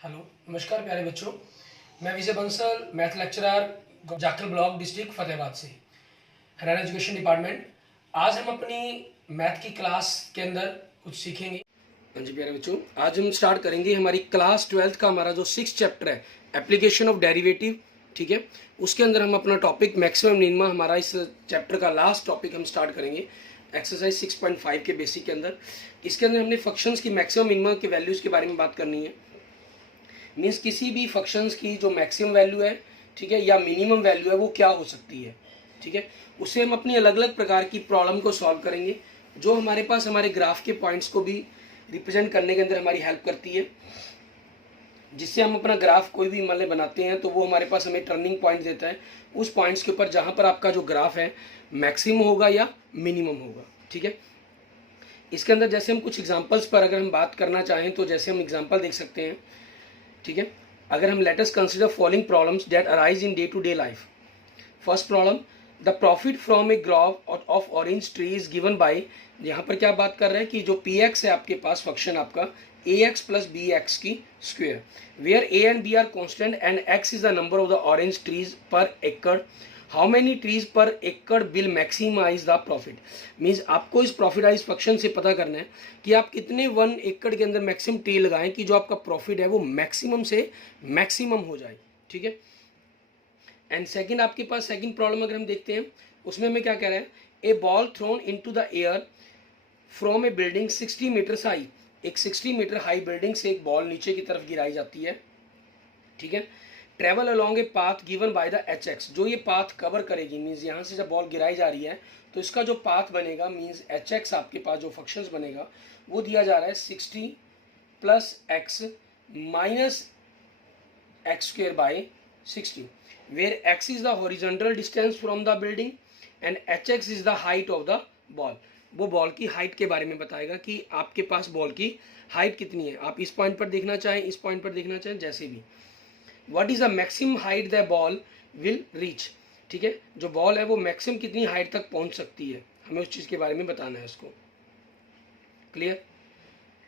Hello, नमस्कार प्यारे बच्चों। मैं Vijay Bansal, math lecturer, Jakhal block, district Fatehabad से, हरियाणा एजुकेशन डिपार्टमेंट। आज हम अपनी मैथ की क्लास के अंदर कुछ सीखेंगे। हाँ जी प्यारे बच्चों, आज हम स्टार्ट करेंगे हमारी क्लास 12th का हमारा जो 6th चैप्टर है, एप्लीकेशन ऑफ डेरिवेटिव। ठीक है, उसके अंदर हम अपना टॉपिक मैक्सिमम मिनिमम, हमारा इस चैप्टर का लास्ट टॉपिक हम स्टार्ट करेंगे एक्सरसाइज 6.5 के बेसिक के अंदर। इसके अंदर हमने फंक्शंस की मैक्सिमम मिनिमम के वैल्यूज़ के बारे में बात करनी है। मीन्स किसी भी फंक्शंस की जो मैक्सिमम वैल्यू है, ठीक है, या मिनिमम वैल्यू है, वो क्या हो सकती है। ठीक है, उससे हम अपनी अलग अलग प्रकार की प्रॉब्लम को सॉल्व करेंगे, जो हमारे पास हमारे ग्राफ के पॉइंट्स को भी रिप्रेजेंट करने के अंदर हमारी हेल्प करती है। जिससे हम अपना ग्राफ कोई भी मान बनाते हैं तो वो हमारे पास हमें टर्निंग पॉइंट देता है, उस पॉइंट्स के ऊपर जहाँ पर आपका जो ग्राफ है मैक्सिमम होगा या मिनिमम होगा। ठीक है, इसके अंदर जैसे हम कुछ एग्जांपल्स पर अगर हम बात करना चाहें तो जैसे हम एग्जांपल देख सकते हैं। ठीक है, अगर हम let us consider following problems that arise in day to day life. First problem, the profit from a grove of orange tree is given by. यहाँ पर क्या बात कर रहे हैं कि जो पी एक्स है आपके पास फंक्शन आपका A X plus B X की square, where A and B are constant and X is the number of the orange trees per acre. How many trees per acre will maximize the profit. Means आपको इस प्रॉफिटाइज function से पता करना है कि आप कितने 1 एकड़ के अंदर मैक्सिमम ट्री लगाएं कि जो आपका प्रॉफिट है वो मैक्सिमम से मैक्सिमम हो जाए। ठीक है, एंड सेकंड आपके पास सेकंड प्रॉब्लम अगर हम देखते हैं, उसमें हमें क्या कह रहा है, a ball thrown into the air from a building 60 metres high. एक 60 मीटर हाई बिल्डिंग से एक बॉल नीचे की तरफ गिराई जाती है। ठीक है, travel along a path given by the H x. जो ये पाथ कवर करेगी, मीन्स यहाँ से जब बॉल गिराई जा रही है तो इसका जो पाथ बनेगा, मीन्स एच एक्स आपके पास जो फंक्शंस बनेगा वो दिया जा रहा है 60 plus x minus x square by 60, where x is the horizontal distance from the building and hx is the height of the ball। वो बॉल की हाइट के बारे में बताएगा कि आपके पास बॉल की हाइट कितनी है। आप इस पॉइंट पर देखना चाहें, इस पॉइंट पर देखना चाहें, जैसे भी। What is the maximum height the ball will reach. ठीक है, जो बॉल है वो मैक्सिमम कितनी हाइट तक पहुंच सकती है, हमें उस चीज़ के बारे में बताना है उसको। क्लियर,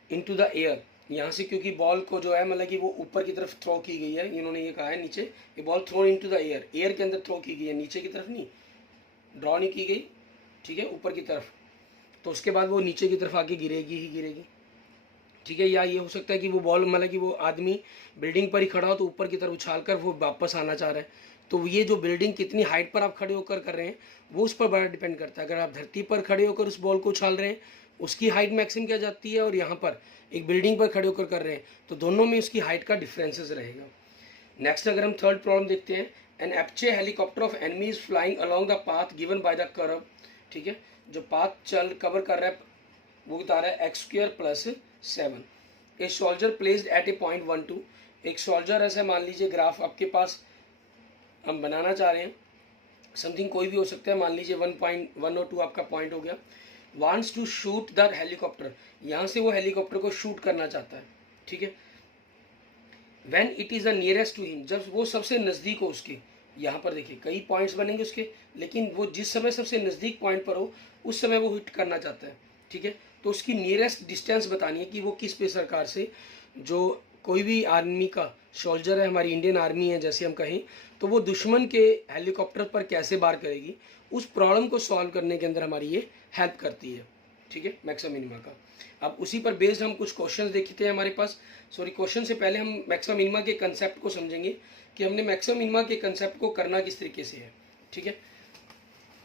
इनटू द एयर, यहाँ से क्योंकि बॉल को जो है मतलब कि वो ऊपर की तरफ थ्रो की गई है, इन्होंने ये कहा है नीचे, ये ball throw into the air, air के अंदर थ्रो की गई है, नीचे की तरफ नहीं, ड्रॉ नहीं की गई। ठीक है, ऊपर की तरफ, तो उसके बाद वो नीचे की तरफ आके गिरेगी ही गिरेगी। ठीक है, या ये हो सकता है कि वो बॉल मतलब कि वो आदमी बिल्डिंग पर ही खड़ा हो तो ऊपर की तरफ उछाल कर वो वापस आना चाह रहा है। तो ये जो बिल्डिंग कितनी हाइट पर आप खड़े होकर कर रहे हैं वो उस पर बड़ा डिपेंड करता है। अगर आप धरती पर खड़े होकर उस बॉल को उछाल रहे हैं उसकी हाइट मैक्सिमम क्या जाती है, और यहाँ पर एक बिल्डिंग पर खड़े होकर कर रहे हैं तो दोनों में उसकी हाइट का डिफरेंसेस रहेगा। नेक्स्ट अगर हम थर्ड प्रॉब्लम देखते हैं, an Apache helicopter of enemy is flying along the path given by the curve. ठीक है, जो पाथ चल कवर कर रहा है वो बता रहा है x square plus 7। A soldier placed at A point 1 2। एक सोल्जर ऐसा मान लीजिए ग्राफ आपके पास हम बनाना चाह रहे हैं, समथिंग कोई भी हो सकता है, मान लीजिए 1.1 और 2 आपका पॉइंट हो गया। Wants to shoot the helicopter, यहाँ से वो हेलीकॉप्टर को शूट करना चाहता है। ठीक है, when it is the nearest to him, जब वो सबसे नज़दीक हो उसके, यहाँ पर देखिए कई पॉइंट्स बनेंगे उसके, लेकिन वो जिस समय सबसे नज़दीक पॉइंट पर हो उस समय वो हिट करना चाहता है। ठीक है, तो उसकी नियरेस्ट डिस्टेंस बतानी है कि वो किस प्रकार से, जो कोई भी आर्मी का सोल्जर है, हमारी इंडियन आर्मी है जैसे हम कहें, तो वो दुश्मन के हेलीकॉप्टर पर कैसे वार करेगी, उस प्रॉब्लम को सॉल्व करने के अंदर हमारी ये हेल्प करती है। ठीक है, मैक्सिमम मिनिमा का। अब उसी पर बेस्ड हम कुछ क्वेश्चंस देखते हैं हमारे पास। सॉरी, क्वेश्चन से पहले हम मैक्सिमम मिनिमा के कंसेप्ट को समझेंगे कि हमने मैक्सिमम मिनिमा के कंसेप्ट को करना किस तरीके से है। ठीक है,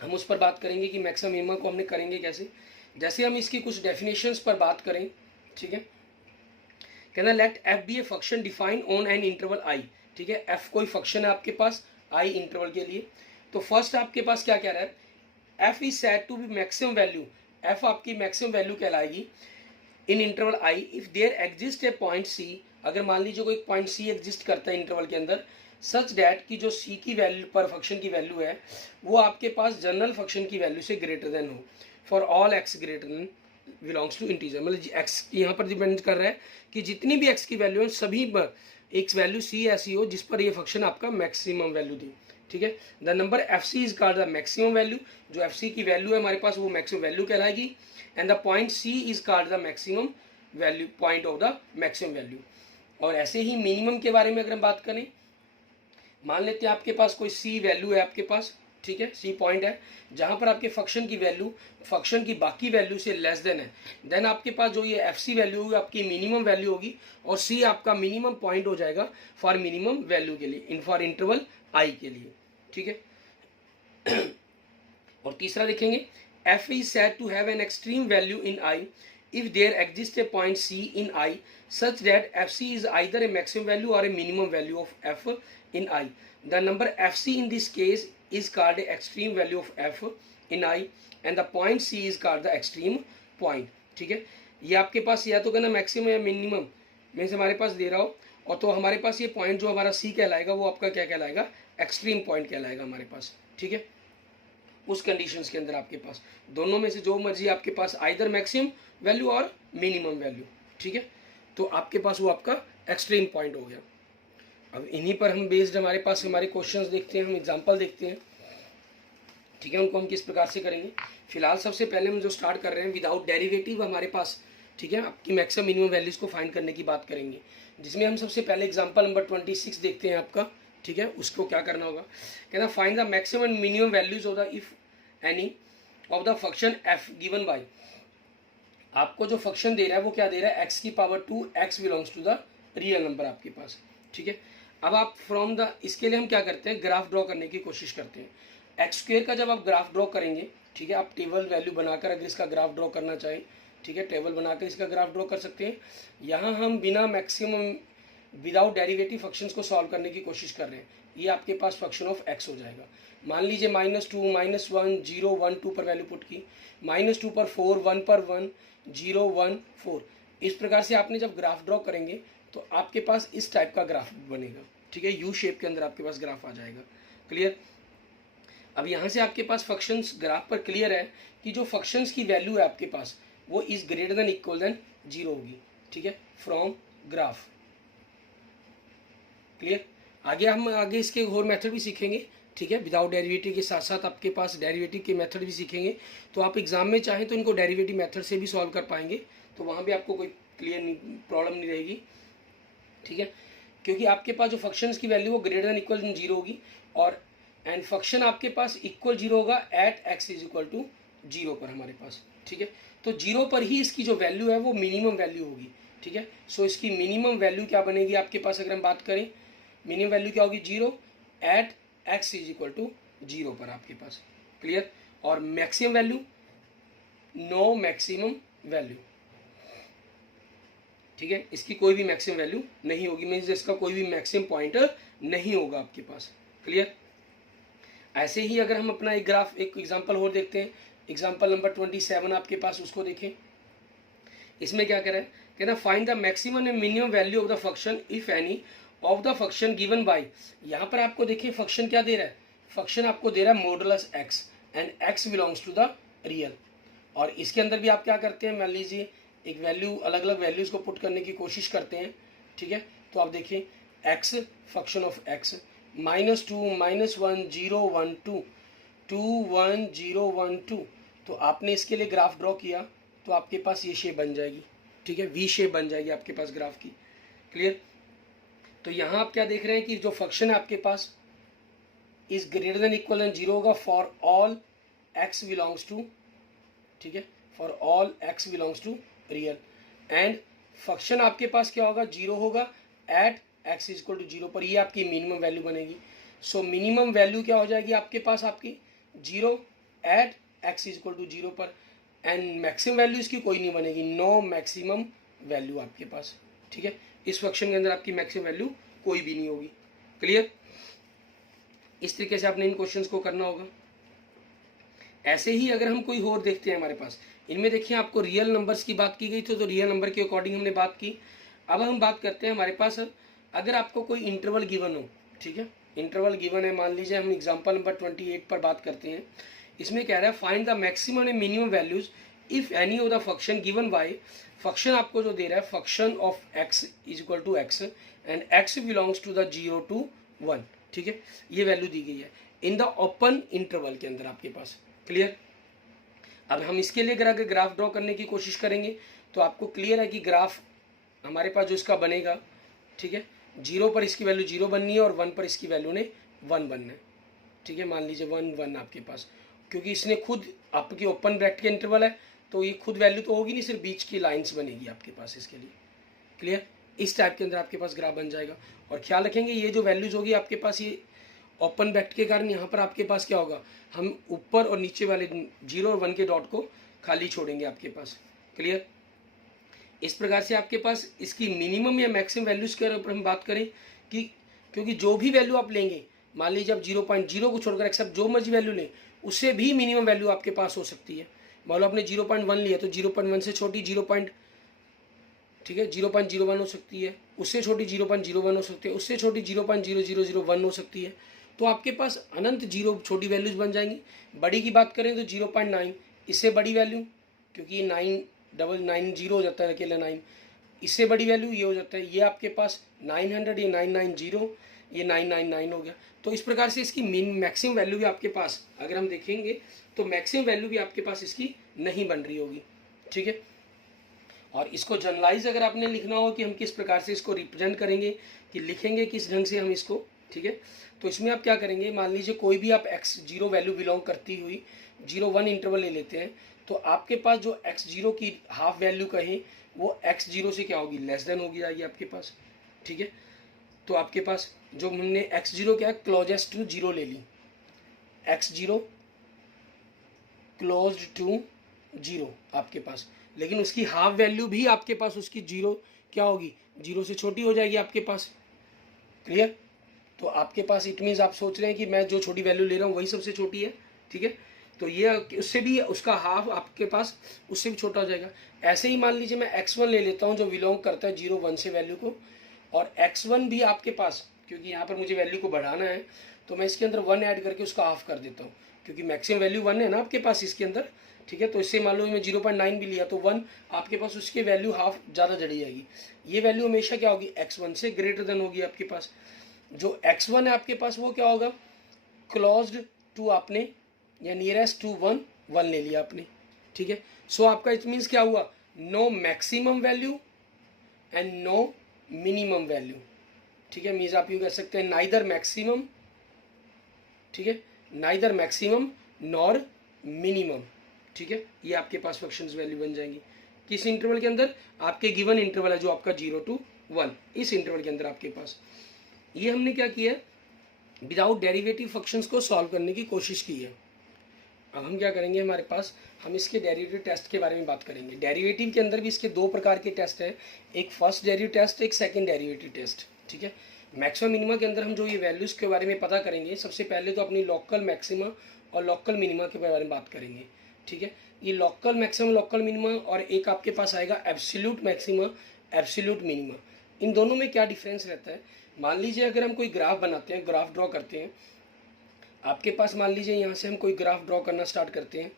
हम उस पर बात करेंगे कि मैक्सिमम मिनिमा को हमने करेंगे कैसे। जैसे हम इसकी कुछ डेफिनेशंस पर बात करें, ठीक है, कहना let f be a function define on an interval I. ठीक है, एफ कोई फंक्शन है आपके पास आई इंटरवल के लिए। तो फर्स्ट आपके पास क्या कह रहा है, f is said to be maximum value, f आपकी मैक्सिमम वैल्यू कहलाएगी in interval I if there exist a point C. अगर मान लीजिए कोई पॉइंट सी एग्जिस्ट करता है इंटरवल के अंदर, सच डैट की जो सी की वैल्यू पर फंक्शन की वैल्यू है वो आपके पास जनरल फंक्शन की वैल्यू से ग्रेटर देन हो, for all X greater than belongs to integer. मतलब एक्स यहाँ पर डिपेंड कर रहा है कि जितनी भी एक्स की वैल्यू है सभी पर एक वैल्यू सी ऐसी हो जिस पर ये फंक्शन आपका मैक्सिमम वैल्यू दे। ठीक है, the number f C is called the maximum value, जो एफ सी की वैल्यू है हमारे पास वो मैक्सिमम वैल्यू कहलाएगी। And the point C is called the maximum value, point of the maximum value. और ऐसे ही मिनिमम के बारे में अगर हम बात करें, मान लेते हैं आपके पास कोई सी वैल्यू है आपके पास, ठीक है, सी पॉइंट है जहां पर आपके फंक्शन की वैल्यू फंक्शन की बाकी वैल्यू से लेस देन है, देन आपके पास जो ये एफ सी वैल्यू होगी आपकी मिनिमम वैल्यू होगी और सी आपका मिनिमम पॉइंट हो जाएगा फॉर मिनिमम वैल्यू के लिए, इन फॉर इंटरवल आई के लिए, ठीक है। और तीसरा देखेंगे, F is said to have an extreme value in I if there exists a point C in I such that Fc is either a maximum value or a minimum value of F in I. The number Fc in this case is called the extreme value of F in I and the point C is called the extreme point. ठीक है, ये आपके पास या तो कहना maximum या minimum में से हमारे पास दे रहा हो, और तो हमारे पास ये पॉइंट जो हमारा C कहलाएगा वो आपका क्या कहलाएगा, एक्सट्रीम पॉइंट कहलाएगा हमारे पास, ठीक है। उस कंडीशंस के अंदर आपके पास दोनों में से जो मर्जी आपके पास आइदर मैक्सिमम वैल्यू और मिनिमम वैल्यू, ठीक है, तो आपके पास वो आपका एक्सट्रीम पॉइंट हो गया। अब इन्हीं पर हम बेस्ड हमारे पास हमारे क्वेश्चंस देखते हैं, हम एग्जांपल देखते हैं, ठीक है, उनको हम किस प्रकार से करेंगे। फिलहाल सबसे पहले हम जो स्टार्ट कर रहे हैं विदाउट डेरिवेटिव हमारे पास, ठीक है, आपकी मैक्सिमम मिनिमम वैल्यूज को फाइंड करने की बात करेंगे, जिसमें हम सबसे पहले एग्जाम्पल नंबर 26 देखते हैं आपका, ठीक है। उसको क्या करना होगा, कहना find the maximum and minimum values of the if any of the function F given by, आपको जो फंक्शन दे रहा है वो क्या दे रहा है, x की power 2, x belongs to the real number आपके पास, ठीक है। अब आप फ्रॉम द, इसके लिए हम क्या करते हैं, ग्राफ ड्रॉ करने की कोशिश करते हैं। एक्स स्क्वायर का जब आप ग्राफ ड्रॉ करेंगे, ठीक है, आप टेबल वैल्यू बनाकर अगर इसका ग्राफ ड्रॉ करना चाहें, ठीक है, टेबल बनाकर इसका ग्राफ ड्रॉ कर सकते हैं। यहाँ हम बिना मैक्सिमम विदाउट डेरिवेटिव फंक्शंस को सॉल्व करने की कोशिश कर रहे हैं। ये आपके पास फंक्शन ऑफ एक्स हो जाएगा। मान लीजिए -2, -1, 0, 1, 2 पर वैल्यू पुट की, -2 पर 4, 1 पर 1, 0, 1, 4। इस प्रकार से आपने जब ग्राफ ड्रॉ करेंगे तो आपके पास इस टाइप का ग्राफ बनेगा, ठीक है, यू शेप के अंदर आपके पास ग्राफ आ जाएगा। क्लियर। अब यहाँ से आपके पास फंक्शंस ग्राफ पर क्लियर है कि जो फंक्शंस की वैल्यू है आपके पास वो is greater than equal than 0 होगी, ठीक है, फ्रॉम ग्राफ। क्लियर। आगे इसके और मेथड भी सीखेंगे, ठीक है, विदाउट डेरिवेटिव के साथ साथ आपके पास डेरिवेटिव के मेथड भी सीखेंगे। तो आप एग्जाम में चाहें तो इनको डेरिवेटिव मेथड से भी सॉल्व कर पाएंगे, तो वहाँ भी आपको कोई क्लियर नहीं प्रॉब्लम नहीं रहेगी, ठीक है, क्योंकि आपके पास जो फंक्शंस की वैल्यू वो ग्रेटर देन इक्वल देन 0 होगी और एंड फंक्शन आपके पास इक्वल 0 होगा at x is equal to 0 पर हमारे पास, ठीक है। तो 0 पर ही इसकी जो वैल्यू है वो मिनिमम वैल्यू होगी, ठीक है। सो इसकी मिनिमम वैल्यू क्या बनेगी आपके पास, अगर हम बात करें मिनिमम वैल्यू क्या होगी, 0 at x is equal to 0 पर आपके पास। क्लियर। और maximum value, no maximum value, ठीक है, इसकी कोई भी मैक्सिमम वैल्यू नहीं होगी, मीन्स इसका कोई भी मैक्सिमम पॉइंटर नहीं होगा आपके पास। क्लियर। ऐसे ही अगर हम अपना एक ग्राफ, एक एग्जांपल और देखते हैं, एग्जांपल नंबर 27 आपके पास, उसको देखें। इसमें क्या करें, कहना find the maximum and minimum value of the function if any of the function given by. यहाँ पर आपको देखिए फंक्शन क्या दे रहा है, फंक्शन आपको दे रहा है modulus X and x belongs to the real. और इसके अंदर भी आप क्या करते हैं, मान लीजिए एक वैल्यू, अलग अलग वैल्यूज को पुट करने की कोशिश करते हैं, ठीक है। तो आप देखिए एक्स, फंक्शन ऑफ एक्स, -2, -1, 0, 1, 2, 2, 1, 0, 1, 2। तो आपने इसके लिए ग्राफ ड्रॉ किया तो आपके पास ये शेप बन जाएगी, ठीक है, वी शेप बन जाएगी आपके पास ग्राफ की। क्लियर। तो यहाँ आप क्या देख रहे हैं कि जो फंक्शन है आपके पास is greater than equal than 0 होगा for all x belongs to, ठीक है, for all x belongs to real. And function आपके पास क्या होगा, 0 होगा at x is equal to 0 पर, ये आपकी मिनिमम वैल्यू बनेगी। सो मिनिमम वैल्यू क्या हो जाएगी आपके पास, आपकी 0 at x is equal to 0 पर। एंड मैक्सिमम वैल्यू इसकी कोई नहीं बनेगी, नो मैक्सिमम वैल्यू आपके पास, ठीक है। इस फंक्शन के अंदर आपकी मैक्सिमम वैल्यू कोई भी नहीं होगी। क्लियर। इस तरीके से आपने इन क्वेश्चंस को करना होगा। ऐसे ही अगर हम कोई और देखते हैं हमारे पास, इनमें देखिए आपको रियल नंबर्स की बात की गई थी, तो रियल नंबर के अकॉर्डिंग हमने बात की। अब हम बात करते हैं हमारे पास, अगर आपको कोई इंटरवल गिवन हो, ठीक है, इंटरवल गिवन है, मान लीजिए हम एग्जांपल नंबर 28 पर बात करते हैं। इसमें कह रहा है find the maximum and minimum values if any of the function given by, function आपको जो दे रहा है function of x is equal to x and x belongs to the 0 to 1, ठीक है, ये वैल्यू दी गई है इन द ओपन इंटरवल के अंदर आपके पास। क्लियर। अब हम इसके लिए अगर ग्राफ ड्रॉ करने की कोशिश करेंगे तो आपको क्लियर है कि ग्राफ हमारे पास जो इसका बनेगा ठीक है। 0 पर इसकी वैल्यू 0 बननी है और 1 पर इसकी वैल्यू ने 1 बनना है, ठीक है। मान लीजिए 1 1 आपके पास, क्योंकि इसने खुद आपकी ओपन ब्रैकेट के इंटरवल है तो ये खुद वैल्यू तो होगी नहीं, सिर्फ बीच की लाइंस बनेगी आपके पास इसके लिए। क्लियर? इस टाइप के अंदर आपके पास ग्राफ बन जाएगा। और ख्याल रखेंगे ये जो वैल्यूज होगी आपके पास, ये ओपन ब्रैकेट के कारण यहाँ पर आपके पास क्या होगा, हम ऊपर और नीचे वाले 0 और 1 के डॉट को खाली छोड़ेंगे आपके पास। क्लियर? इस प्रकार से आपके पास इसकी मिनिमम या मैक्सिमम वैल्यूज के ऊपर हम बात करें कि क्योंकि जो भी वैल्यू आप लेंगे, मान लीजिए आप 0.0 को छोड़कर एक्सेप्ट जो मर्जी वैल्यू लें, उससे भी मिनिमम वैल्यू आपके पास हो सकती है। मान लो आपने 0.1 लिया तो 0.1 से छोटी 0.01 हो सकती है, उससे छोटी 0.01 हो सकती है, उससे छोटी 0.0001 हो सकती है। तो आपके पास अनंत जीरो छोटी वैल्यूज बन जाएंगी। बड़ी की बात करें तो 0.9, इससे बड़ी वैल्यू, क्योंकि ये 999 हो जाता है अकेला 9, इससे बड़ी वैल्यू ये हो जाता है, ये आपके पास 900, ये 990, ये 999 हो गया। तो इस प्रकार से इसकी मैक्सिमम वैल्यू भी आपके पास अगर हम देखेंगे तो मैक्सिमम वैल्यू भी आपके पास इसकी नहीं बन रही होगी, ठीक है। और इसको जनरलाइज अगर आपने लिखना हो कि हम किस प्रकार से इसको रिप्रेजेंट करेंगे, कि लिखेंगे किस ढंग से हम इसको, ठीक है। तो इसमें आप क्या करेंगे, मान लीजिए कोई भी आप x0 वैल्यू बिलोंग करती हुई 0 1 इंटरवल ले लेते हैं, तो आपके पास जो x0 की हाफ वैल्यू कहें वो x0 से क्या होगी, लेस देन होगी जाएगी आपके पास, ठीक है। तो आपके पास जो हमने x0 क्या है, क्लोजेस्ट टू 0 ले ली, x0 क्लोज्ड टू 0 आपके पास, लेकिन उसकी हाफ वैल्यू भी आपके पास उसकी 0 क्या होगी, 0 से छोटी हो जाएगी आपके पास। क्लियर? तो आपके पास इट मीन्स आप सोच रहे हैं कि मैं जो छोटी वैल्यू ले रहा हूँ वही सबसे छोटी है, ठीक है। तो ये उससे भी उसका हाफ आपके पास उससे भी छोटा हो जाएगा। ऐसे ही मान लीजिए मैं x1 ले लेता हूँ जो बिलोंग करता है 0 1 से वैल्यू को, और x1 भी आपके पास, क्योंकि यहाँ पर मुझे वैल्यू को बढ़ाना है तो मैं इसके अंदर 1 ऐड करके उसका हाफ कर देता हूँ, क्योंकि मैक्सिमम वैल्यू 1 है ना आपके पास इसके अंदर, ठीक है। तो इससे मान लो मैं 0.9 भी लिया तो 1 आपके पास उसके वैल्यू हाफ ज़्यादा जड़ी जाएगी। ये वैल्यू हमेशा क्या होगी, x1 से ग्रेटर देन होगी आपके पास। जो x1 है आपके पास वो क्या होगा, क्लोज्ड टू आपने या नियरेस्ट टू 1 1 ले लिया आपने, ठीक है। सो आपका इट मीन्स क्या हुआ, no maximum value and no minimum value, ठीक है। मीन्स आप यूँ कह सकते हैं नाइदर मैक्सिमम, ठीक है, नाइदर मैक्सिमम नॉर मिनिमम, ठीक है। ये आपके पास फंक्शंस वैल्यू बन जाएंगी किस इंटरवल के अंदर, आपके गिवन इंटरवल है जो आपका 0 to 1, इस इंटरवल के अंदर आपके पास। ये हमने क्या किया है, विदाउट डेरिवेटिव फंक्शंस को सॉल्व करने की कोशिश की है। अब हम क्या करेंगे, हमारे पास हम इसके डेरिवेटिव टेस्ट के बारे में बात करेंगे। डेरिवेटिव के अंदर भी इसके दो प्रकार के टेस्ट हैं, एक फर्स्ट डेरिवेटिव टेस्ट, एक सेकंड डेरिवेटिव टेस्ट, ठीक है। मैक्सिमम मिनिमा के अंदर हम जो ये वैल्यूज़ के बारे में पता करेंगे, सबसे पहले तो अपनी लोकल मैक्सिमा और लोकल मिनिमा के बारे में बात करेंगे, ठीक है। ये लोकल मैक्सिमम, लोकल मिनिमा, और एक आपके पास आएगा एब्सोल्यूट मैक्सिमा, एब्सोल्यूट मिनिमा। इन दोनों में क्या डिफरेंस रहता है, मान लीजिए अगर हम कोई ग्राफ बनाते हैं, ग्राफ ड्रॉ करते हैं, आपके पास मान लीजिए यहाँ से हम कोई ग्राफ ड्रॉ करना स्टार्ट करते हैं,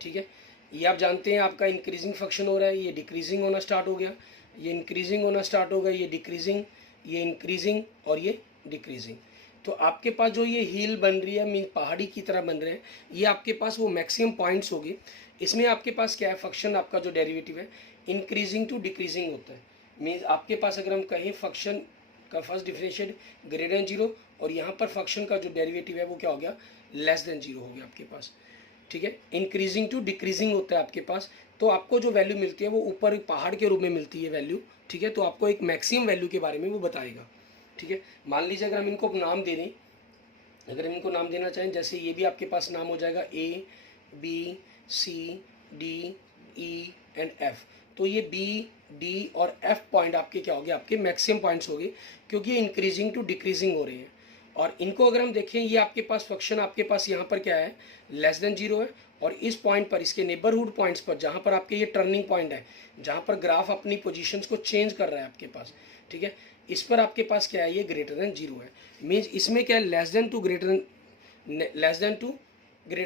ठीक है। ये आप जानते हैं आपका इंक्रीजिंग फंक्शन हो रहा है, ये डिक्रीजिंग होना स्टार्ट हो गया, ये इंक्रीजिंग होना स्टार्ट हो गया, ये डिक्रीजिंग, ये इंक्रीजिंग और ये डिक्रीजिंग। तो आपके पास जो ये हिल बन रही है, मीन पहाड़ी की तरह बन रहे हैं, ये आपके पास वो मैक्सिमम पॉइंट्स होंगे। इसमें आपके पास क्या है, फंक्शन आपका जो डेरिवेटिव है इंक्रीजिंग टू डिक्रीजिंग होता है। मीन्स आपके पास अगर हम कहें फंक्शन का फर्स्ट डिफरेंशिएट ग्रेटर देन 0, और यहाँ पर फंक्शन का जो डेरिवेटिव है वो क्या हो गया, लेस देन 0 हो गया आपके पास, ठीक है। इंक्रीजिंग टू डिक्रीजिंग होता है आपके पास। तो आपको जो वैल्यू मिलती है वो ऊपर पहाड़ के रूप में मिलती है वैल्यू, ठीक है। तो आपको एक मैक्सिमम वैल्यू के बारे में वो बताएगा, ठीक है। मान लीजिए अगर हम इनको नाम दे दें, अगर हम इनको नाम देना चाहें, जैसे ये भी आपके पास नाम हो जाएगा A B C D E and F। तो ये B D और F पॉइंट आपके क्या हो गए, आपके मैक्सिमम पॉइंट्स हो गए, क्योंकि ये इंक्रीजिंग टू डिक्रीजिंग हो रहे हैं। और इनको अगर हम देखें, ये आपके पास फंक्शन आपके पास यहाँ पर क्या है, लेस देन 0 है, और इस पॉइंट पर, इसके नेबरहुड पॉइंट्स पर, जहाँ पर आपके ये टर्निंग पॉइंट है, जहाँ पर ग्राफ अपनी पोजीशंस को चेंज कर रहा है आपके पास, ठीक है, इस पर आपके पास क्या है, ये ग्रेटर देन 0 है। मीन्स इसमें क्या है, less than to greater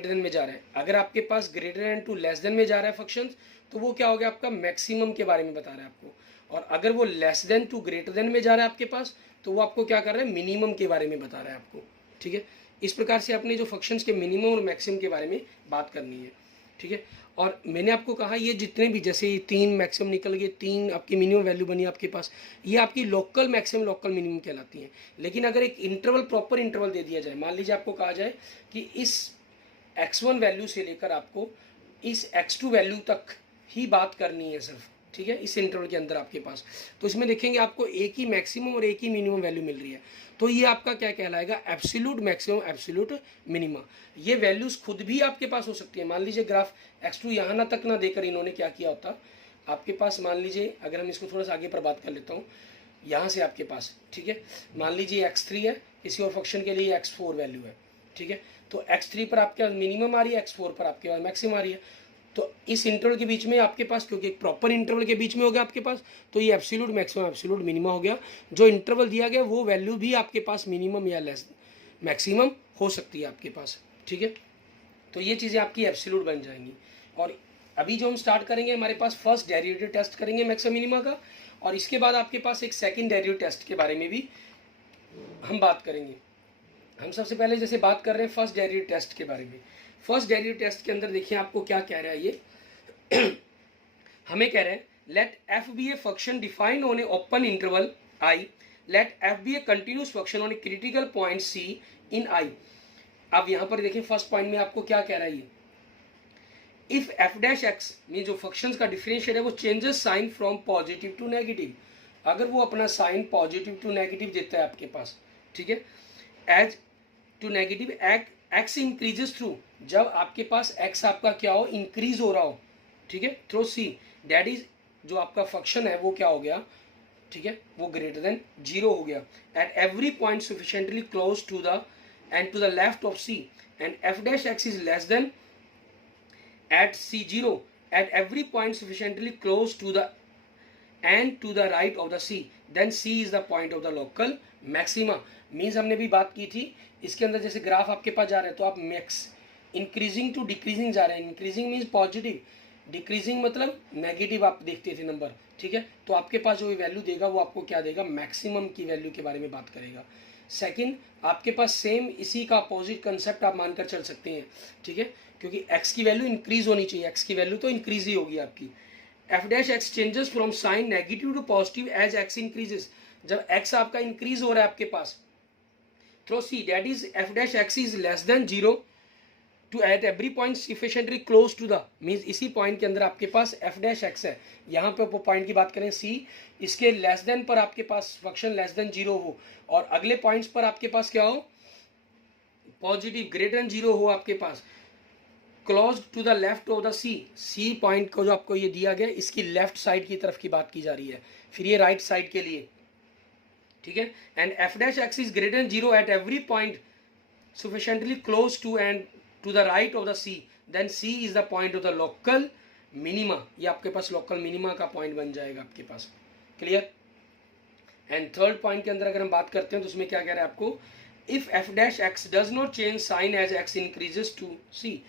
than में जा रहा है। अगर आपके पास greater than to less than में जा रहा है फंक्शन, तो वो क्या हो गया, आपका मैक्सिमम के बारे में बता रहा है आपको। और अगर वो less than to greater than में जा रहा है आपके पास, तो वो आपको क्या कर रहा है, मिनिमम के बारे में बता रहा है आपको, ठीक है। इस प्रकार से अपने जो फंक्शंस के मिनिमम और मैक्सिमम के बारे में बात करनी है, ठीक है। और मैंने आपको कहा ये जितने भी, जैसे 3 मैक्सिमम निकल गए, 3 आपकी मिनिमम वैल्यू बनी आपके पास, ये आपकी लोकल मैक्सिमम लोकल मिनिमम कहलाती हैं। लेकिन अगर एक इंटरवल, प्रॉपर इंटरवल दे दिया जाए, मान लीजिए आपको कहा जाए कि इस x1 वैल्यू से लेकर आपको इस x2 वैल्यू तक ही बात करनी है सिर्फ, ठीक है, इस इंटरवल के अंदर आपके पास, तो इसमें देखेंगे आपको एक ही मैक्सिमम और एक ही मिनिमम वैल्यू मिल रही है, तो ये आपका क्या कहलाएगा, एब्सोल्यूट मैक्सिमम एब्सोल्यूट मिनिमम। ये वैल्यूज खुद भी आपके पास हो सकती है। मान लीजिए ग्राफ x2 यहाँ ना तक ना देकर इन्होंने क्या किया होता आपके पास, मान लीजिए अगर हम इसको थोड़ा सा आगे पर बात कर लेता हूँ, यहाँ से आपके पास, ठीक है, मान लीजिए x3 है, किसी और फंक्शन के लिए x4 वैल्यू है, ठीक है, तो x3 पर आपके पास मिनिमम आ रही है, x4 पर आपके पास मैक्सिमम आ रही है। तो इस इंटरवल के बीच में आपके पास, क्योंकि एक प्रॉपर इंटरवल के बीच में हो गया आपके पास, तो ये एब्सोल्यूट मैक्सिमम एब्सोल्यूट मिनिमम हो गया। जो इंटरवल दिया गया वो वैल्यू भी आपके पास मिनिमम या लेस मैक्सिमम हो सकती है आपके पास, ठीक है। तो ये चीज़ें आपकी एब्सोल्यूट बन जाएंगी। और अभी जो हम स्टार्ट करेंगे, हमारे पास फर्स्ट डेरिवेटिव टेस्ट करेंगे मैक्सिमम मिनिमा का, और इसके बाद आपके पास एक सेकंड डेरिवेटिव टेस्ट के बारे में भी हम बात करेंगे। हम सबसे पहले जैसे बात कर रहे हैं फर्स्ट डेरिवेटिव टेस्ट के बारे में। फर्स्ट डेरिवेटिव टेस्ट के अंदर देखिए आपको क्या कह रहा है ये हमें कह रहे हैं let f be a function defined on a open interval I, let f be a continuous function on a critical point C in I. अब यहाँ पर देखिए फर्स्ट पॉइंट में आपको क्या कह रहा है ये, इफ एफ डैश एक्स में जो फंक्शंस का डिफरेंशिएट है वो changes sign from positive to negative, अगर वो अपना साइन पॉजिटिव टू नेगेटिव देता है आपके पास, ठीक है, as to negative x increases through, जब आपके पास एक्स आपका क्या हो, इंक्रीज हो रहा हो, ठीक है, थ्रू सी, दैट इज जो आपका फंक्शन है वो क्या हो गया, ठीक है, वो ग्रेटर देन 0 हो गया। At every point sufficiently close to the and to the left of C, and f dash x is less than at C0 at every point sufficiently close to the and to the right of the C, then C is the point of the local maxima। Means हमने भी बात की थी इसके अंदर, जैसे graph आपके पास जा रहे हैं तो आप मैक्स इंक्रीजिंग टू डिक्रीजिंग जा रहे हैं, इंक्रीजिंग मीन्स पॉजिटिव, डिक्रीजिंग मतलब नेगेटिव आप देखते थे नंबर, ठीक है, तो आपके पास जो वैल्यू देगा वो आपको क्या देगा, मैक्सिमम की वैल्यू के बारे में बात करेगा। सेकंड, आपके पास सेम इसी का अपोजिट कंसेप्ट आप मानकर चल सकते हैं, ठीक है, क्योंकि x की वैल्यू इंक्रीज होनी चाहिए, x की वैल्यू तो इंक्रीज ही होगी आपकी। F dash x changes from sign negative to positive as x increases, जब x आपका इंक्रीज हो रहा है आपके पास through c, that is f dash x is less than 0 to at every point sufficiently close to the, means इसी पॉइंट के अंदर आपके पास एफ डैश एक्स है, यहाँ पे पॉइंट की बात करें सी, इसके लेस देन पर आपके पास फंक्शन लेस देन 0 हो, और अगले पॉइंट्स पर आपके पास क्या हो, पॉजिटिव ग्रेटर देन 0 हो आपके पास, close to the left of the C, C point को जो आपको ये दिया गया इसकी लेफ्ट साइड की तरफ की बात की जा रही है, फिर ये राइट साइड के लिए, ठीक है, and F dash x is greater then 0 eight every point sufficiently close to and to the right of the C, then C is the point of the local minima। ये आपके पास local minima का point बन जाएगा आपके पास, clear. And third point के अंदर अगर हम बात करते हैं तो उसमें क्या कह रहा है आपको, if f dash x does not change sign as x increases to c,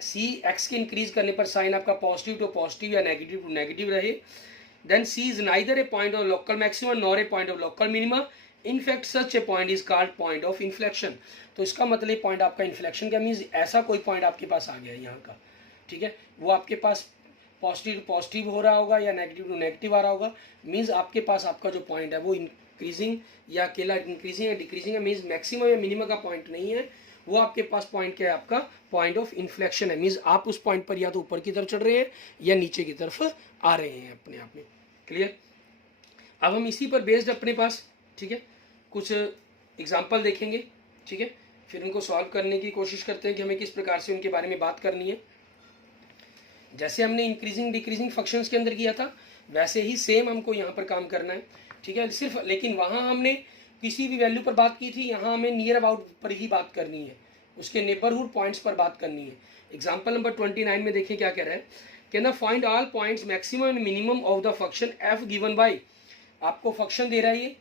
c x के इंक्रीज करने पर साइन आपका पॉजिटिव टू पॉजिटिव या नेगेटिव टू नेगेटिव रहे, then c is neither a point of local maximum nor a point of local minima, in fact such a point is called point of inflection. तो इसका मतलब point आपका inflection का means ऐसा कोई point आपके पास आ गया यहाँ का, ठीक है, वो आपके पास पॉजिटिव पॉजिटिव हो रहा होगा या नेगेटिव टू नेगेटिव आ रहा होगा, मीन्स आपके पास आपका जो पॉइंट है वो इंक्रीजिंग या अकेला इंक्रीजिंग या डिक्रीजिंग है, मीन्स मैक्सिमम या मिनिमम का पॉइंट नहीं है, वो आपके पास पॉइंट क्या है, आपका पॉइंट ऑफ इन्फ्लेक्शन है, मीन्स आप उस पॉइंट पर या तो ऊपर की तरफ चढ़ रहे हैं या नीचे की तरफ आ रहे हैं अपने आप में, क्लियर। अब हम इसी पर बेस्ड अपने पास, ठीक है, कुछ एग्जाम्पल देखेंगे, ठीक है, फिर उनको सॉल्व करने की कोशिश करते हैं कि हमें किस प्रकार से उनके बारे में बात करनी है। जैसे हमने इंक्रीजिंग डिक्रीजिंग फंक्शंस के अंदर किया था वैसे ही सेम हमको यहाँ पर काम करना है, ठीक है, सिर्फ लेकिन वहाँ हमने किसी भी वैल्यू पर बात की थी, यहाँ हमें नियर अबाउट पर ही बात करनी है, उसके नेबरहुड पॉइंट्स पर बात करनी है। एग्जाम्पल नंबर 29 में देखिए क्या कह रहा है, कहना find all points maximum and minimum of the function F given by, आपको फंक्शन दे रहा है ये,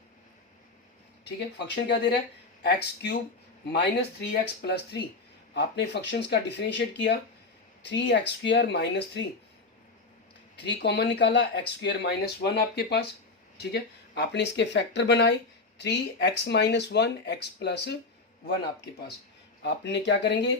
ठीक है, फंक्शन क्या दे रहा है, x cube minus 3x plus 3, आपने फंक्शंस का डिफरेंशिएट किया 3x स्क्वायर माइनस 3 कॉमन निकाला, x स्क्वायर माइनस 1 आपके पास, ठीक है, आपने इसके फैक्टर बनाए 3x माइनस 1 x प्लस 1 आपके पास, आपने क्या करेंगे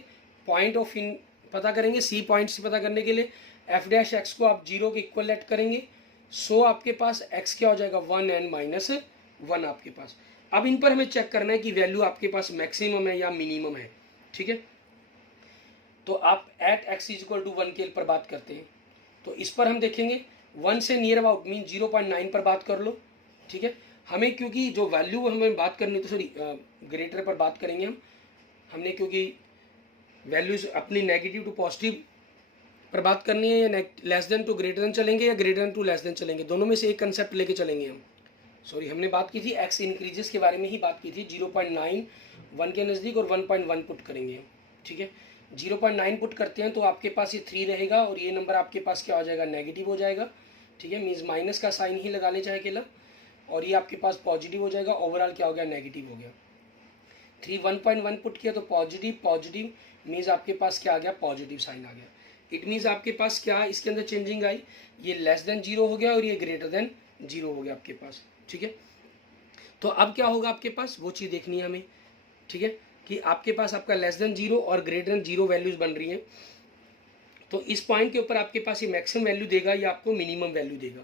पॉइंट ऑफ इन पता करेंगे, सी पॉइंट से पता करने के लिए एफ डैश एक्स को आप 0 के इक्वल लेट करेंगे, सो आपके पास एक्स क्या हो जाएगा 1 एंड माइनस 1 आपके पास। अब इन पर हमें चेक करना है कि वैल्यू आपके पास मैक्सिमम है या मिनिमम है, ठीक है। तो आप at x is equal to 1 के पर बात करते हैं, तो इस पर हम देखेंगे 1 से नियर अबाउट मीन 0.9 पर बात कर लो, ठीक है। हमें क्योंकि जो वैल्यू हमें बात करनी तो सॉरी ग्रेटर पर बात करेंगे हमने क्योंकि वैल्यूज अपनी नेगेटिव टू पॉजिटिव पर बात करनी है, या less than to greater than चलेंगे या greater than to less than चलेंगे, दोनों में से एक कंसेप्ट लेके चलेंगे हम। सॉरी हमने बात की थी एक्स इंक्रीजेस के बारे में ही बात की थी, 0.9 1 के नज़दीक और 1.1 पुट करेंगे, ठीक है। 0.9 पुट करते हैं तो आपके पास ये 3 रहेगा और ये नंबर आपके पास क्या हो जाएगा नेगेटिव हो जाएगा, ठीक है। मीन्स माइनस का साइन ही लगा ले चाहे अकेला, और ये आपके पास पॉजिटिव हो जाएगा, ओवरऑल क्या हो गया नेगेटिव हो गया। 3 1.1 पुट किया तो पॉजिटिव पॉजिटिव मीन्स आपके पास क्या आ गया पॉजिटिव साइन आ गया। इट मीन्स आपके पास क्या इसके अंदर चेंजिंग आई, ये लेस देन 0 हो गया और ये ग्रेटर देन 0 हो गया आपके पास, ठीक है। तो अब क्या होगा आपके पास वो चीज़ देखनी है हमें, ठीक है, कि आपके पास आपका लेस देन 0 और ग्रेटर देन 0 वैल्यूज बन रही हैं। तो इस पॉइंट के ऊपर आपके पास ये मैक्सिमम वैल्यू देगा या आपको मिनिमम वैल्यू देगा।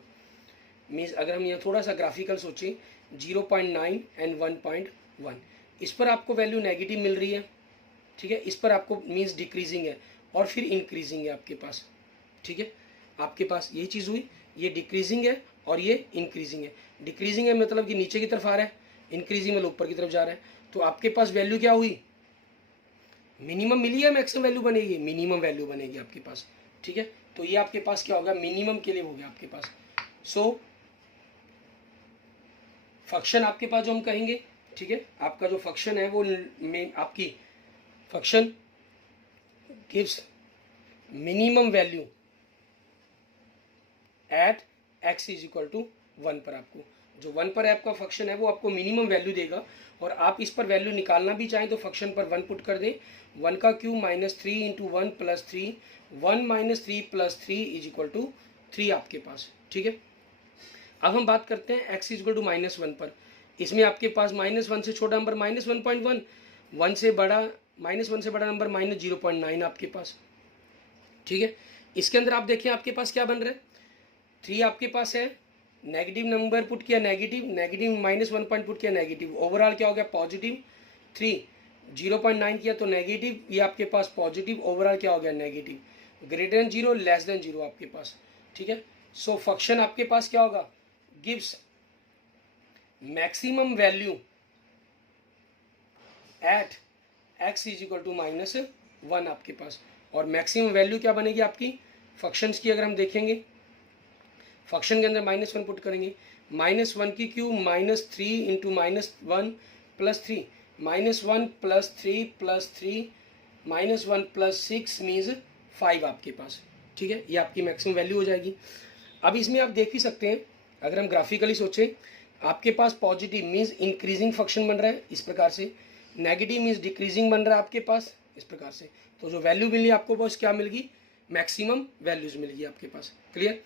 मीन्स अगर हम यहाँ थोड़ा सा ग्राफिकल सोचें 0.9 एंड 1.1, इस पर आपको वैल्यू नेगेटिव मिल रही है, ठीक है। इस पर आपको मीन्स डिक्रीजिंग है और फिर इंक्रीजिंग है आपके पास, ठीक है। आपके पास यही चीज़ हुई, ये डिक्रीजिंग है और ये इंक्रीजिंग है। डिक्रीजिंग है मतलब कि नीचे की तरफ आ रहा है, इंक्रीजिंग मतलब ऊपर की तरफ जा रहा है। तो आपके पास वैल्यू क्या हुई मिनिमम मिली है, मैक्सिमम वैल्यू बनेगी, मिनिमम वैल्यू बनेगी आपके पास, ठीक है। तो ये आपके पास क्या होगा मिनिमम के लिए हो गया आपके पास। सो फंक्शन आपके पास जो हम कहेंगे, ठीक है, आपका जो फंक्शन है वो में आपकी function gives minimum value at x is equal to 1 पर। आपको जो 1 पर आपका फंक्शन है वो आपको मिनिमम वैल्यू देगा, और आप इस पर वैल्यू निकालना भी चाहें तो फंक्शन पर 1 पुट कर दें, 1 का cube minus 3 into 1 plus 3, 1 minus 3 plus 3 is equal to 3 आपके पास, ठीक है। अब हम बात करते हैं एक्स इज इक्वल टू -1 पर। इसमें आपके पास -1 से छोटा नंबर -1.1, 1 से बड़ा -1 से बड़ा नंबर -0.9 आपके पास, ठीक है। इसके अंदर आप देखें आपके पास क्या बन रहा है, 3 आपके पास है, नेगेटिव नंबर पुट किया नेगेटिव, नेगेटिव -1 पॉइंट पुट किया नेगेटिव, ओवरऑल क्या हो गया पॉजिटिव। 3 0.9 किया तो नेगेटिव, ये आपके पास पॉजिटिव, ओवरऑल क्या हो गया negative. Greater than 0 less than 0 आपके पास, ठीक है। सो फंक्शन आपके पास क्या होगा gives maximum value at x is equal to -1 आपके पास। और मैक्सिमम वैल्यू क्या बनेगी आपकी फंक्शंस की, अगर हम देखेंगे फंक्शन के अंदर -1 पुट करेंगे, -1 की cube -3 into -1 plus 3, -1 plus 3 plus 3 -1 plus 6 means 5 आपके पास, ठीक है। ये आपकी मैक्सिमम वैल्यू हो जाएगी। अब इसमें आप देख भी सकते हैं, अगर हम ग्राफिकली सोचें, आपके पास पॉजिटिव मीन्स इंक्रीजिंग फंक्शन बन रहा है इस प्रकार से, नेगेटिव मीन्स डिक्रीजिंग बन रहा है आपके पास इस प्रकार से। तो जो वैल्यू मिली आपको बस क्या मिल गई मैक्सिमम वैल्यूज मिल गई आपके पास, क्लियर।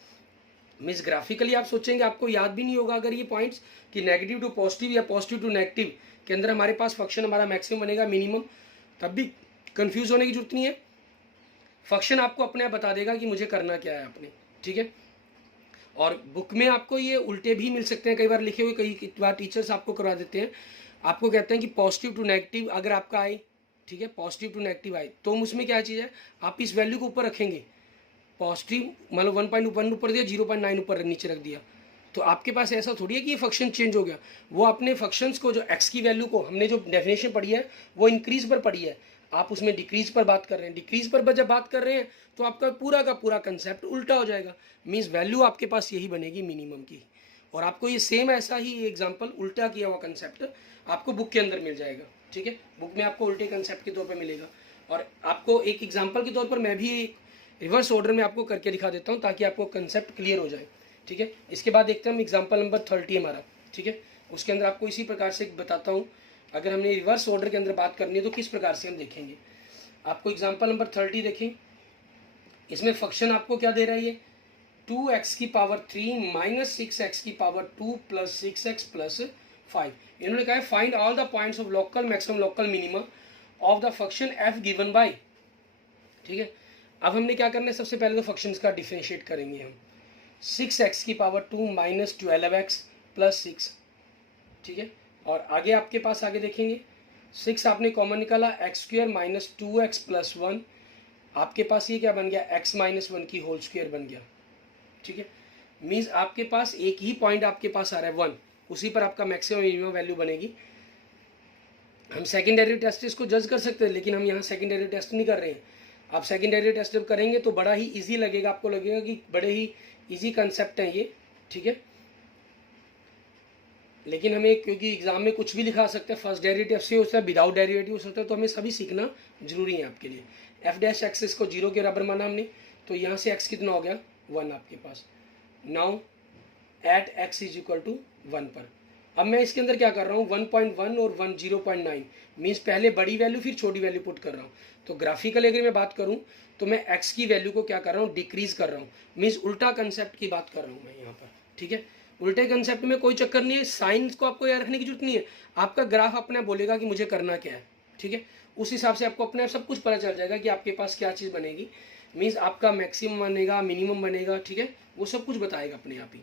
मीन्स ग्राफिकली आप सोचेंगे आपको याद भी नहीं होगा अगर ये पॉइंट्स कि नेगेटिव टू पॉजिटिव या पॉजिटिव टू नेगेटिव के अंदर हमारे पास फंक्शन हमारा मैक्सिमम बनेगा मिनिमम, तब भी कंफ्यूज होने की जरूरत नहीं है। फंक्शन आपको अपने आप बता देगा कि मुझे करना क्या है आपने, ठीक है। और बुक में आपको ये उल्टे भी मिल सकते हैं, कई बार लिखे हुए, कई बार टीचर्स आपको करवा देते हैं, आपको कहते हैं कि पॉजिटिव टू नेगेटिव अगर आपका आए, ठीक है, पॉजिटिव टू नेगेटिव आए तो उसमें क्या चीज़ है आप इस वैल्यू को ऊपर रखेंगे, पॉजिटिव मतलब 1.1 ऊपर दिया, 0.9 ऊपर नीचे रख दिया, तो आपके पास ऐसा थोड़ी है कि ये फंक्शन चेंज हो गया। वो अपने फंक्शंस को जो एक्स की वैल्यू को हमने जो डेफिनेशन पढ़ी है वो इंक्रीज पर पढ़ी है, आप उसमें डिक्रीज पर बात कर रहे हैं। डिक्रीज पर जब बात कर रहे हैं तो आपका पूरा का पूरा कंसेप्ट उल्टा हो जाएगा, मीन्स वैल्यू आपके पास यही बनेगी मिनिमम की, और आपको ये सेम ऐसा ही एग्जाम्पल उल्टा किया हुआ कंसेप्ट आपको बुक के अंदर मिल जाएगा, ठीक है। बुक में आपको उल्टे कंसेप्ट के तौर पर मिलेगा, और आपको एक एग्जाम्पल के तौर पर मैं भी एक रिवर्स ऑर्डर में आपको करके दिखा देता हूँ ताकि आपको कंसेप्ट क्लियर हो जाए, ठीक है। इसके बाद देखते हैं हम एग्जाम्पल नंबर 30 हमारा, ठीक है। उसके अंदर आपको इसी प्रकार से बताता हूँ, अगर हमने रिवर्स ऑर्डर के अंदर बात करनी है तो किस प्रकार से हम देखेंगे। आपको एग्जाम्पल नंबर 30 देखें, इसमें फंक्शन आपको क्या दे रहा है, ये 2x की पावर 3 माइनस 6x की पावर 2 प्लस 6x प्लस 5। इन्होंने कहा है find all the points of local maximum local minimum of the function f given by, ठीक है। अब हमने क्या करना है, सबसे पहले तो फंक्शंस का डिफरेंशिएट करेंगे हम। 6x की पावर 2 माइनस 12x प्लस 6, ठीक है। और आगे आपके पास आगे देखेंगे 6 आपने कॉमन निकाला, x square minus 2x plus 1, आपके पास ये क्या बन गया, x माइनस 1 की होल स्क्वेयर बन गया, ठीक है। मीन्स आपके पास एक ही पॉइंट आपके पास आ रहा है 1, उसी पर आपका मैक्सिमम मिनिमम वैल्यू बनेगी। हम सेकेंडरी टेस्ट इसको जज कर सकते हैं, लेकिन हम यहाँ सेकेंडरी टेस्ट नहीं कर रहे हैं। आप सेकेंडरी टेस्ट जब करेंगे तो बड़ा ही इजी लगेगा, आपको लगेगा कि बड़े ही इजी कंसेप्ट हैं ये, ठीक है। लेकिन हमें क्योंकि एग्जाम में कुछ भी लिखा सकते हैं, फर्स्ट डेरिवेटिव से हो सकता है, विदाउट डेरिवेटिव हो सकता है, तो हमें सभी सीखना जरूरी है आपके लिए। एफ डैश एक्स को 0 के बराबर माना हमने, तो यहाँ से एक्स कितना हो गया 1 आपके पास। Now at x is equal to 1 पर अब मैं इसके अंदर क्या कर रहा हूँ 1.1 और 0.9 मीन्स पहले बड़ी वैल्यू फिर छोटी वैल्यू पुट कर रहा हूँ। तो ग्राफिकल अगर मैं बात करूँ तो मैं एक्स की वैल्यू को क्या कर रहा हूँ डिक्रीज कर रहा हूँ, मीन्स उल्टा कंसेप्ट की बात कर रहा हूँ मैं यहाँ पर, ठीक है। उल्टे कंसेप्ट में कोई चक्कर नहीं है, साइंस को आपको याद रखने की जरूरत नहीं है, आपका ग्राफ अपने बोलेगा कि मुझे करना क्या है, ठीक है। उस हिसाब से आपको अपने आप सब कुछ पता चल जाएगा कि आपके पास क्या चीज़ बनेगी, मीन्स आपका मैक्सिमम बनेगा मिनिमम बनेगा, ठीक है, वो सब कुछ बताएगा अपने आप ही।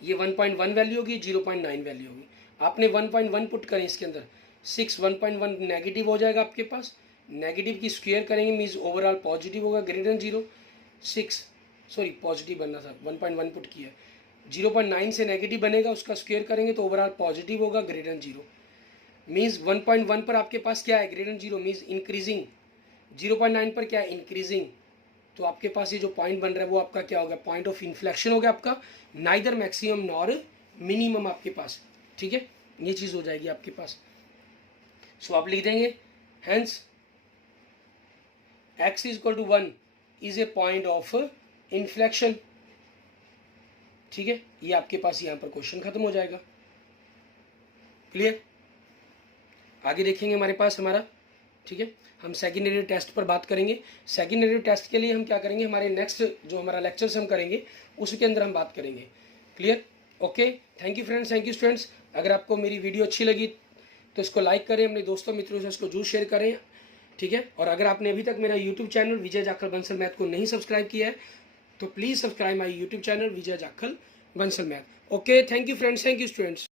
ये 1.1 वैल्यू होगी, 0.9 वैल्यू होगी। आपने 1.1 पुट करें इसके अंदर, 6 1.1 नेगेटिव हो जाएगा आपके पास, नेगेटिव की स्क्वायर करेंगे मीन्स ओवरऑल पॉजिटिव होगा ग्रेटर देन 0। 6 सॉरी पॉजिटिव बनना था, 1.1 पुट किया, 0.9 से नेगेटिव बनेगा, उसका स्क्वायर करेंगे तो ओवरऑल पॉजिटिव होगा ग्रेटर देन 0। मीन्स 1.1 पर आपके पास क्या है ग्रेटर देन 0 मीन्स इंक्रीजिंग, 0.9 पर क्या है इंक्रीजिंग। तो आपके पास ये जो पॉइंट बन रहा है वो आपका क्या होगा, पॉइंट ऑफ इन्फ्लेक्शन हो गया आपका, नाइदर मैक्सिमम नॉर मिनिमम आपके पास, ठीक है, ये चीज हो जाएगी आपके पास। सो आप लिख देंगे hence x is equal to 1 is a point of inflection, ठीक है। ये आपके पास यहाँ पर क्वेश्चन खत्म हो जाएगा, क्लियर। आगे देखेंगे हमारे पास हमारा, ठीक है, हम सेकेंडरी टेस्ट पर बात करेंगे। सेकेंडरी टेस्ट के लिए हम क्या करेंगे, हमारे नेक्स्ट जो हमारा लेक्चर्स हम करेंगे उसके अंदर हम बात करेंगे, clear. Okay, thank you friends, thank you students. अगर आपको मेरी वीडियो अच्छी लगी तो इसको लाइक करें, अपने दोस्तों मित्रों से इसको जरूर शेयर करें, ठीक है। और अगर आपने अभी तक मेरा यूट्यूब चैनल विजय जाखल बंसल मैथ को नहीं सब्सक्राइब किया है तो please subscribe my YouTube channel Vijay Jakhal Bansal math. Okay, thank you friends, thank you students.